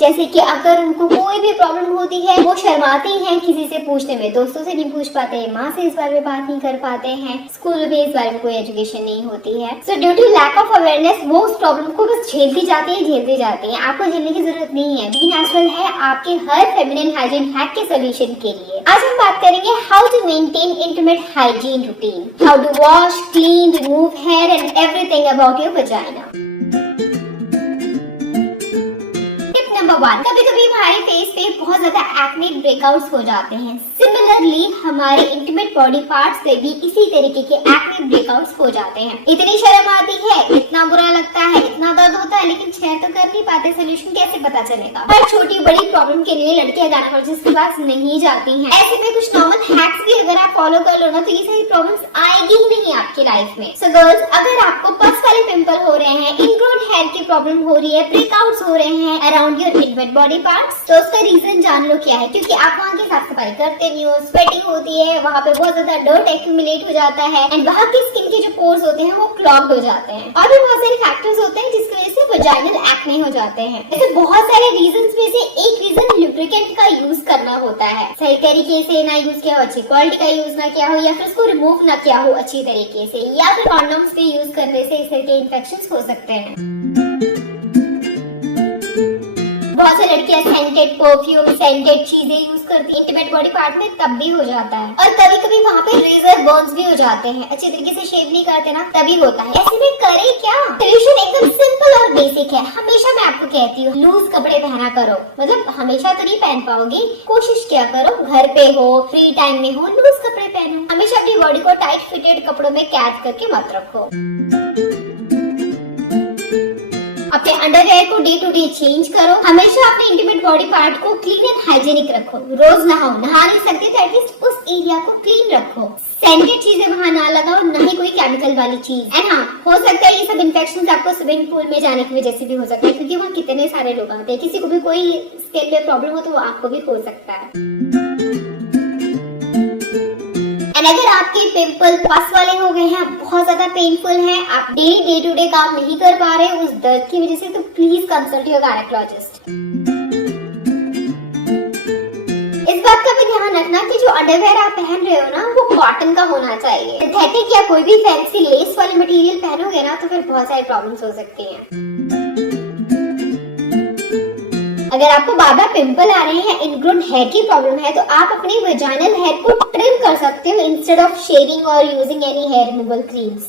जैसे कि अगर उनको कोई भी प्रॉब्लम होती है, वो शर्माती हैं किसी से पूछने में, दोस्तों से नहीं पूछ पाते, माँ से इस बारे में बात नहीं कर पाते हैं, स्कूल में इस बारे में कोई एजुकेशन नहीं होती है। So due to lack of awareness वो उस प्रॉब्लम को बस झेलती जाती है। आपको झेलने की जरूरत नहीं है। बी नेचुरल है आपके हर फेमिनिन हाइजीन हैक के सोल्यूशन के लिए। आज हम बात करेंगे how to maintain intimate hygiene routine, how to wash, clean, remove hair and everything about your vagina. Number 1, कभी कभी हमारे फेस पे बहुत ज्यादा एक्ने ब्रेकआउट्स हो जाते हैं। सिमिलरली हमारे इंटीमेट बॉडी पार्ट्स पे भी इसी तरीके के एक्ने ब्रेकआउट्स हो जाते हैं। इतनी शर्म आती है, इतना बुरा लगता है, इतना दर्द होता है, लेकिन शेयर तो कर नहीं पाते। सोल्यूशन कैसे पता चलेगा? हर छोटी बड़ी प्रॉब्लम के लिए लड़कियां गायनेकोलॉजिस्ट के पास नहीं जाती हैं। ऐसे में कुछ नॉर्मल हैक्स भी अगर आप फॉलो कर लो ना, तो ये सारी प्रॉब्लम्स आएगी ही नहीं आपकी लाइफ में। सो गर्ल्स, अगर आपको पस वाले पिंपल हो रहे हैं, इनग्रोन हेयर की प्रॉब्लम हो रही है, ब्रेकआउट्स हो रहे हैं around your intimate body parts, तो उसका रीजन जान लो क्या है। क्योंकि आप वहाँ की साफ सफाई करते नहीं हो, स्वेटिंग होती है, वहाँ पे बहुत ज्यादा डर्ट एक्यूमुलेट हो जाता है एंड वहाँ की स्किन के जो पोर्स होते हैं वो क्लॉग्ड हो जाते हैं। और भी बहुत सारे फैक्टर्स होते हैं जिसकी वजह से वजाइनल एक्ने हो जाते हैं। ऐसे बहुत सारे रीजंस में से एक रीजन लुब्रिकेंट का यूज करना होता है। सही तरीके से ना यूज किया हो, अच्छी क्वालिटी का यूज ना किया हो, या फिर उसको रिमूव ना किया हो अच्छी तरीके से, या फिर कॉन्डोम्स पे यूज करने से इस तरह के इन्फेक्शंस हो सकते हैं। बहुत सारी लड़कियां सेंटेड परफ्यूम, सेंटेड चीजें यूज करती है इंटीमेट बॉडी पार्ट में, तब भी हो जाता है। और कभी कभी वहाँ पे रेजर बर्न्स भी हो जाते हैं, अच्छे तरीके से शेव नहीं करते ना, तभी होता है। ऐसे में करे क्या? सोल्यूशन एकदम सिंपल और बेसिक है। हमेशा मैं आपको कहती हूँ लूज कपड़े पहना करो। मतलब हमेशा तो नहीं पहन पाओगी, कोशिश किया करो, घर पे हो, फ्री टाइम में हो, लूज कपड़े पहनो। हमेशा अपनी बॉडी को टाइट फिटेड कपड़ों में कैद करके मत रखो। अपने अंडरवेयर को डे टू डे चेंज करो। हमेशा अपने इंटीमेट बॉडी पार्ट को क्लीन एंड हाइजीनिक रखो। रोज नहाओ, नहा नहीं सकते तो एटलीस्ट उस एरिया को क्लीन रखो। सेंटेड चीजें वहाँ ना लगाओ, ना ही कोई केमिकल वाली चीज। एंड हाँ, हो सकता है ये सब इन्फेक्शन आपको स्विमिंग पूल में जाने की वजह से भी हो सकता है, क्योंकि वहाँ कितने सारे लोग आते हैं। किसी को भी कोई स्किन में प्रॉब्लम हो तो वो आपको भी हो सकता है। अगर आपके पिंपल पस वाले हो गए हैं, बहुत ज्यादा पेनफुल हैं, आप डे टू डे काम नहीं कर पा रहे उस दर्द की वजह से, तो प्लीज कंसल्ट योर गायनेकोलॉजिस्ट। इस बात का भी ध्यान रखना कि जो अंडरवेयर आप पहन रहे हो ना, वो कॉटन का होना चाहिए। सिंथेटिक या कोई भी फैंसी लेस वाले मटेरियल पहनोगे ना, तो फिर बहुत सारी प्रॉब्लम्स हो सकती हैं। अगर आपको बार बार पिंपल आ रहे हैं, इनग्रोन हेयर की प्रॉब्लम है, तो आप अपने वजाइनल हेयर को ट्रिम कर सकते हो इंस्टेड ऑफ शेविंग और using any hair removal creams.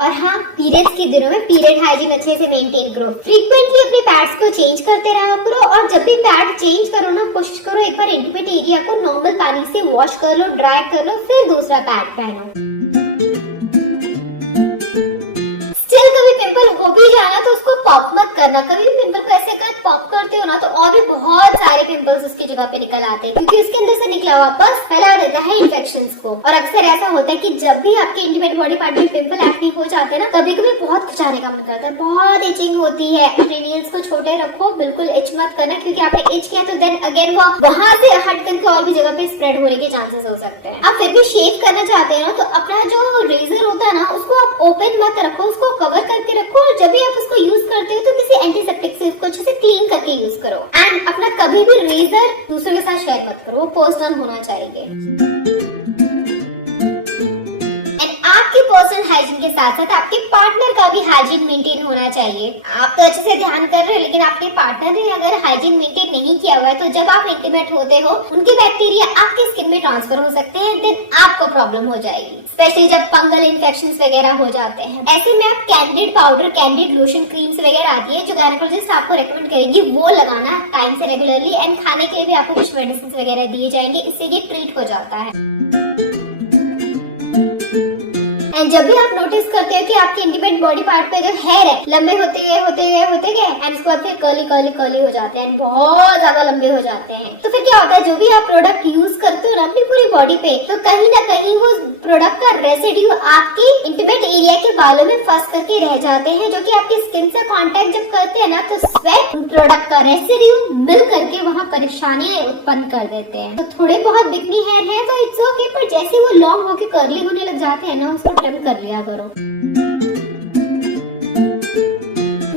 और हाँ, पीरियड्स के दिनों में पीरियड हाइजीन अच्छे से मेंटेन करो। फ्रीक्वेंटली अपने पैड्स को चेंज करते रहा करो, और जब भी पैड चेंज करो ना, कोशिश करो एक बार इंटीमेट एरिया को नॉर्मल पानी से वॉश कर लो, ड्राई कर लो, फिर दूसरा पैड पहनो। कभी पिंपल हो भी जाना तो उसको पॉप मत करना। कभी भी पिंपल को ऐसे कर पॉप करते हो ना, तो और भी बहुत सारे पिंपल्स उसकी जगह पे निकल आते हैं, क्योंकि उसके अंदर से निकला हुआ पस फैला देता है इन्फेक्शंस को। और अक्सर ऐसा होता है कि जब भी आपके इंटीमेट बॉडी पार्ट में पिंपल एक्ने हो जाते हैं ना, कभी कभी बहुत खिंचाने का मन करता है, बहुत इचिंग होती है। अपने नेल्स को छोटे रखो, बिल्कुल इच मत करना, क्योंकि आपने इच किया तो देन अगेन वो वहां से हट करके और भी जगह पे स्प्रेड होने के चांसेस हो सकते हैं। आप फिर भी शेव करना चाहते हैं ना, तो अपना जो रेजर होता है ना, उसको आप ओपन मत रखो, उसको कवर करके रखो। और जब भी आप उसको यूज करते हो तो किसी एंटीसेप्टिक से उसको अच्छे से क्लीन करके यूज करो। एंड अपना कभी भी रेजर दूसरों के साथ शेयर मत करो, वो पर्सनल होना चाहिए। आपकी पर्सनल हाइजीन के साथ साथ आपके पार्टनर का भी हाइजीन मेंटेन होना चाहिए। आप तो अच्छे से ध्यान कर रहे हो, लेकिन आपके पार्टनर ने अगर हाइजीन मेंटेन नहीं किया हुआ है, तो जब आप इंटीमेट होते हो, उनके बैक्टीरिया आपके स्किन में ट्रांसफर हो सकते हैं, देन आपको प्रॉब्लम हो जाएगी, स्पेशली जब फंगल इन्फेक्शंस वगैरह हो जाते हैं। ऐसे में आप candid powder, candid lotion, creams वगैरह आती है जो गायनेकोलॉजिस्ट आपको रेकमेंड करेगी, वो लगाना टाइम से रेगुलरली। एंड खाने के लिए भी आपको कुछ मेडिसिन वगैरह दिए जाएंगे, इससे ये ट्रीट हो जाता है। एंड जब भी आप नोटिस करते हो कि आपके इंटीमेट बॉडी पार्ट पे जो हेयर है लंबे होते गए एंड उसके बाद फिर कर्ली हो जाते हैं, बहुत ज्यादा लंबे हो जाते हैं, तो फिर क्या होता है, जो भी आप प्रोडक्ट यूज करते हो ना अपनी पूरी बॉडी पे, तो कहीं ना कहीं वो प्रोडक्ट का रेसिड्यू आपके इंटीमेट एरिया के बालों में फंस करके रह जाते हैं, जो कि आपकी स्किन से कांटेक्ट जब करते हैं ना, तो स्वेट प्रोडक्ट का रेसिड्यू मिल करके वहाँ परेशानियां उत्पन्न कर देते हैं। तो थोड़े बहुत बिकनी हेयर है तो इट्स ओके, पर जैसे वो लॉन्ग होके कर्ली होने लग जाते हैं ना, उसको ट्रिम कर लिया करो।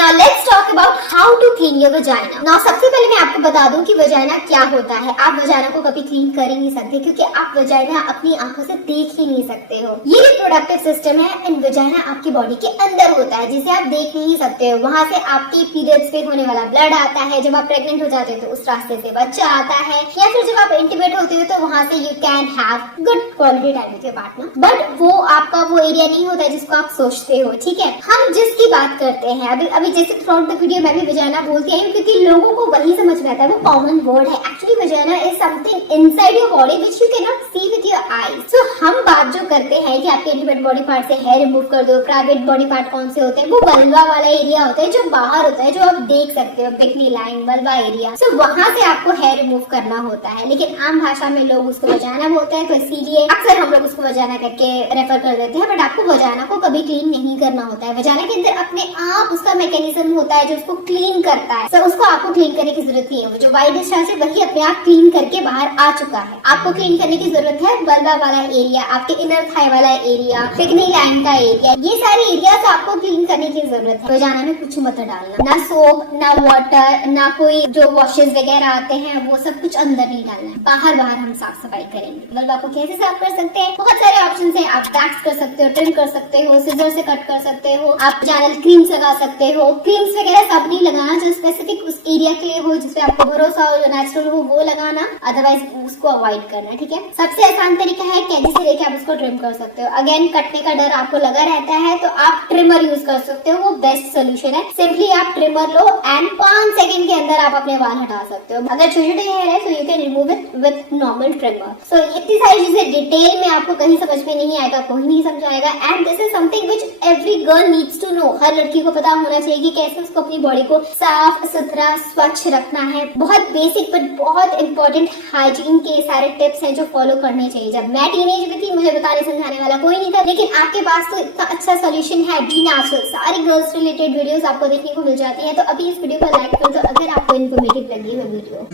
Now let's talk about how to clean your vagina. Now सबसे पहले मैं आपको बता दूं कि वजाइना क्या होता है। आप वजाइना को कभी क्लीन कर ही नहीं सकते क्योंकि आप वजाइना अपनी आंखों से देख ही नहीं सकते हो। ये रिप्रोडक्टिव सिस्टम है एंड वजाइना आपकी बॉडी के अंदर होता है जिसे आप देख नहीं सकते हो। वहां से आपकी पीरियड्स पे होने वाला ब्लड आता है। जब आप प्रेग्नेंट हो जाते हो तो उस रास्ते से बच्चा आता है, या फिर जब आप इंटीमेट होते हो तो वहां से you can have good quality time with your partner. But वो आपका वो एरिया नहीं होता है जिसको आप सोचते हो, ठीक है। हम जिसकी बात करते हैं अभी जैसे थ्रू द वीडियो मैं भी वजाइना बोलती हूँ क्योंकि लोगों को वही समझ में आता है, वो कॉमन वर्ड है। Actually vagina is something inside your body which you can not see with your eyes. So हम बात जो करते हैं कि आपके इंटीमेट बॉडी पार्ट से हेयर रिमूव कर दो, प्राइवेट बॉडी पार्ट कौन से होते हैं, वो वल्वा वाला एरिया होता है जो बाहर होता है, जो आप देख सकते हो, पिकनी लाइन, वल्वा एरिया। सो वहां से आपको हेयर रिमूव करना होता है, लेकिन आम भाषा में लोग उसको वजाइना बोलते हैं, तो इसीलिए अक्सर हम लोग उसको वजाइना करके रेफर कर देते हैं। बट आपको वजाइना को कभी क्लीन नहीं करना होता है। वजाइना के अंदर अपने आप उसका मैकेनिज्म होता है जो उसको क्लीन करता है। तो उसको आपको क्लीन करने की जरूरत नहीं है। वो जो वाइट डिस्चार्ज है वही अपने आप क्लीन करके बाहर आ चुका है। आपको क्लीन करने की जरूरत है वल्वा वाला एरिया, आपके इनर थाई वाला एरिया, पिकनी लाइन का एरिया, ये सारे एरिया आपको क्लीन करने की जरूरत है। वजाइना में कुछ मत डालना, ना सोप, ना वाटर, ना कोई जो वॉशेस वगैरह आते हैं वो सब कुछ अंदर नहीं डालना है। बाहर हम साफ सफाई करेंगे। वल्वा को कैसे साफ कर सकते हैं? बहुत सारे ऑप्शन है। आप वैक्स कर सकते हो, ट्रिम कर सकते हो, सिजर से कट कर सकते हो, आप वजाइनल क्रीम्स लगा सकते हो। क्रीम्स वगैरह सब नहीं लगाना, जो स्पेसिफिक उस एरिया के लिए हो, जिसपे आपको भरोसा हो, जो नेचुरल हो वो लगाना, अदरवाइज उसको अवॉइड करना, ठीक है। सबसे आसान तरीका है कैंची से लेके आप उसको ट्रिम कर सकते हो। अगेन कटने का डर आपको लगा रहता है तो आप ट्रिमर यूज कर सकते हो, वो बेस्ट सोल्यूशन है। सिंपली आप ट्रिमर लो एंड 5 सेकंड के अंदर आप अपने बाल हटा सकते हो। अगर छोटे छोटे हेयर है तो you can remove it with normal trimmer. So इतनी सारी चीजें डिटेल में आपको कहीं समझ में नहीं आएगा, कोई नहीं समझाएगा, and this is something which every girl needs to know. हर लड़की को पता होना चाहिए कि कैसे उसको अपनी बॉडी को साफ सुथरा स्वच्छ रखना है। बहुत बेसिक बट बहुत इंपॉर्टेंट हाइजीन के सारे टिप्स हैं जो फॉलो करने चाहिए। जब मैं टीनेज में थी मुझे बताने समझाने वाला कोई नहीं था, लेकिन आपके पास तो इतना अच्छा सोल्यूशन है, बी नेचुरल। सारी गर्ल्स रिलेटेड वीडियोस आपको देखने को मिल जाती है। तो अभी इस वीडियो को लाइक कर दो अगर आपको इन्फॉर्मेटिव लगी हो वीडियो।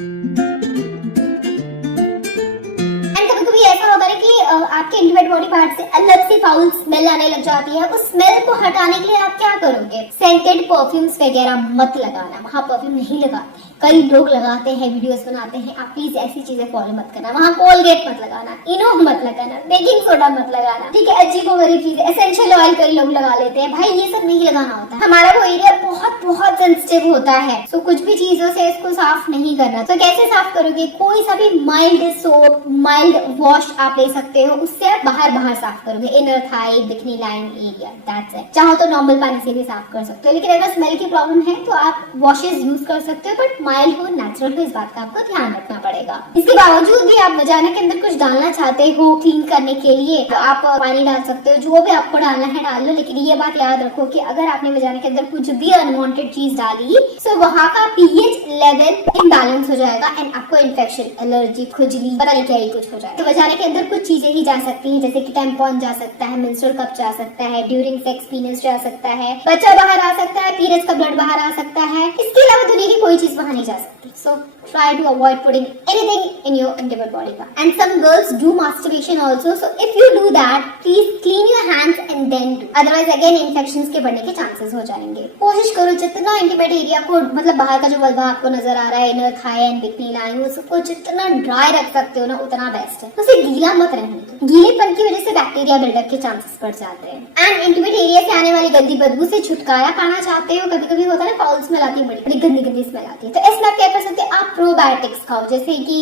ऐसा होता है कि आपके इंटीमेट बॉडी पार्ट से अलग सी फाउल स्मेल आने लग जाती है। उस स्मेल को हटाने के लिए आप क्या करोगे? सेंटेड परफ्यूम्स वगैरह मत लगाना। वहाँ परफ्यूम नहीं लगाते हैं, कई लोग लगाते हैं, वीडियोस बनाते हैं। आप प्लीज ऐसी चीजें फॉलो मत करना। वहाँ कोलगेट मत लगाना, इनो मत लगाना, बेकिंग सोडा मत लगाना, ठीक है। अजीबोगरीब चीजें, एसेंशियल ऑयल कई लोग लगा लेते हैं। भाई ये सब नहीं लगाना होता। हमारा वो एरिया बहुत बहुत सेंसिटिव होता है। सो कुछ भी चीजों से इसको साफ नहीं करना। तो कैसे साफ करोगे? कोई सा भी माइल्ड सोप, माइल्ड वॉश आप ले सकते हो, उससे आप बाहर साफ करोगे। Inner thigh, bikini line area, that's it. चाहो तो नॉर्मल पानी से भी साफ कर सकते हो, लेकिन अगर स्मेल की प्रॉब्लम है तो आप वॉशेस यूज कर सकते हो, बट माइल्ड हो, नेचुरल हो, इस बात का आपको ध्यान रखना पड़ेगा। इसके बावजूद भी आप वजाइना के अंदर कुछ डालना चाहते हो क्लीन करने के लिए तो आप पानी डाल सकते हो। जो भी आपको डालना है डाल लो, लेकिन ये बात याद रखो कि अगर आपने वजाइना के अंदर कुछ भी अनवांटेड चीज डाली तो वहाँ का पीएच लेवल इम्बैलेंस हो जाएगा एंड आपको इन्फेक्शन, एलर्जी, खुजली, पता नहीं क्या ही कुछ हो जाएगा। तो वजाइना के अंदर कुछ चीजें ही जा सकती हैं, जैसे कि टैम्पॉन जा सकता है, मेंस्ट्रुअल कप जा सकता है, ड्यूरिंग सेक्स पीनिस जा सकता है, बच्चा बाहर आ सकता है, पीरियड्स का ब्लड बाहर आ सकता है। इसके अलावा दुनिया की कोई चीज बाहर नहीं जा सकती। So try to avoid putting anything in your intimate body part. And some girls do masturbation also. So if you do that, please clean your hands and then do. Otherwise again infections के बढ़ने के chances हो जाएंगे। कोशिश करो जितना intimate area को, मतलब बाहर का जो वल्वा आपको नजर आ रहा है, inner thigh and bikini line, उसको जितना ड्राई रख सकते हो ना उतना बेस्ट है। उसे गीला मत रहने दो। गीलेपन की वजह से बैक्टीरिया बिल्डअप के चांसेस बढ़ जाते हैं। एंड इंटीमेट एरिया से आने वाली गंदी बदबू से छुटकारा पाना चाहते हो, कभी कभी होता है ना फाउल स्मेल आती है, बड़ी गंदी स्मेल आती है, तो इसमें आप क्या कर सकते हैं? आप प्रोबायोटिक्स खाओ, जैसे कि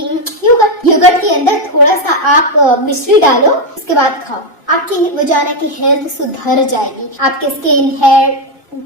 योगर्ट के अंदर थोड़ा सा आप मिश्री डालो, उसके बाद खाओ। आपकी वजाइना की हेल्थ सुधर जाएगी, आपके स्किन, हेयर,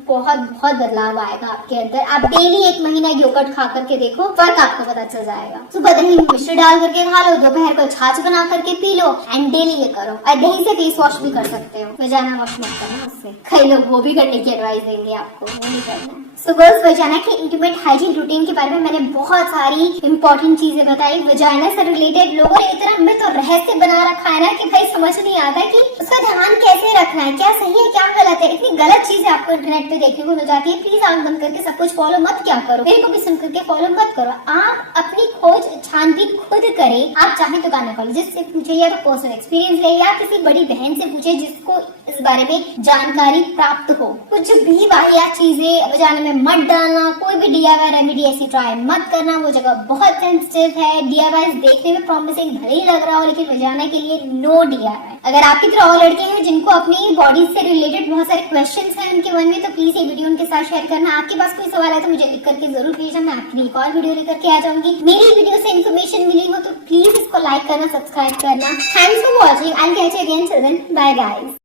बहुत बदलाव आएगा आपके अंदर। आप डेली 1 महीना योगर्ट खा करके देखो, फर्क आपको पता चल जाएगा। सुबह दही में मिश्री डाल करके खा लो, दोपहर को छाछ बना करके पी लो एंड डेली ये करो। और दही से फेस वॉश भी कर सकते हो, वजाइना वॉश मत करना उससे। कई लोग वो भी करने की एडवाइस देंगे आपको, वो नहीं करना। सो गर्ल्स, वजाइना की इंटीमेट हाइजीन रूटीन के बारे में मैंने बहुत सारी इंपॉर्टेंट चीजें बताई। वजाइना से रिलेटेड लोगों ने इतना मिथ और रहस्य बना रखा है ना कि भाई समझ नहीं आता कि उसका ध्यान कैसे रखना है, क्या सही है क्या गलत है। इतनी गलत चीजें आपको इंटरनेट पे देखने को मिल जाती है। प्लीज आंख बंद करके सब कुछ फॉलो मत क्या करो, मेरे को भी सुन करके फॉलो मत करो। आप अपनी खोज छानबीन खुद करें। आप चाहे तो गायनेकोलॉजिस्ट से पूछे, या तो पर्सनल एक्सपीरियंस ले, या किसी बड़ी बहन से पूछे जिसको इस बारे में जानकारी प्राप्त हो। कुछ भी वाहियात चीजें वजाइना में मत डालना, कोई भी DIY रेमेडी ऐसी ट्राई मत करना, वो जगह बहुत सेंसिटिव है। DIY देखने में प्रॉमिसिंग भले ही लग रहा हो, लेकिन बजाने के लिए नो DIY। अगर आपकी तरह और लड़के हैं जिनको अपनी बॉडी से रिलेटेड बहुत सारे क्वेश्चंस हैं उनके मन में, तो प्लीज ये वीडियो उनके साथ शेयर करना। आपके पास कोई सवाल है तो मुझे लिख करके जरूर भेजना, मैं आपके लिए एक और वीडियो लेकर के आ जाऊंगी। मेरी वीडियो से इन्फॉर्मेशन मिली हो तो प्लीज इसको लाइक करना, सब्सक्राइब करना। Thanks for watching, I will catch you again, till then bye guys.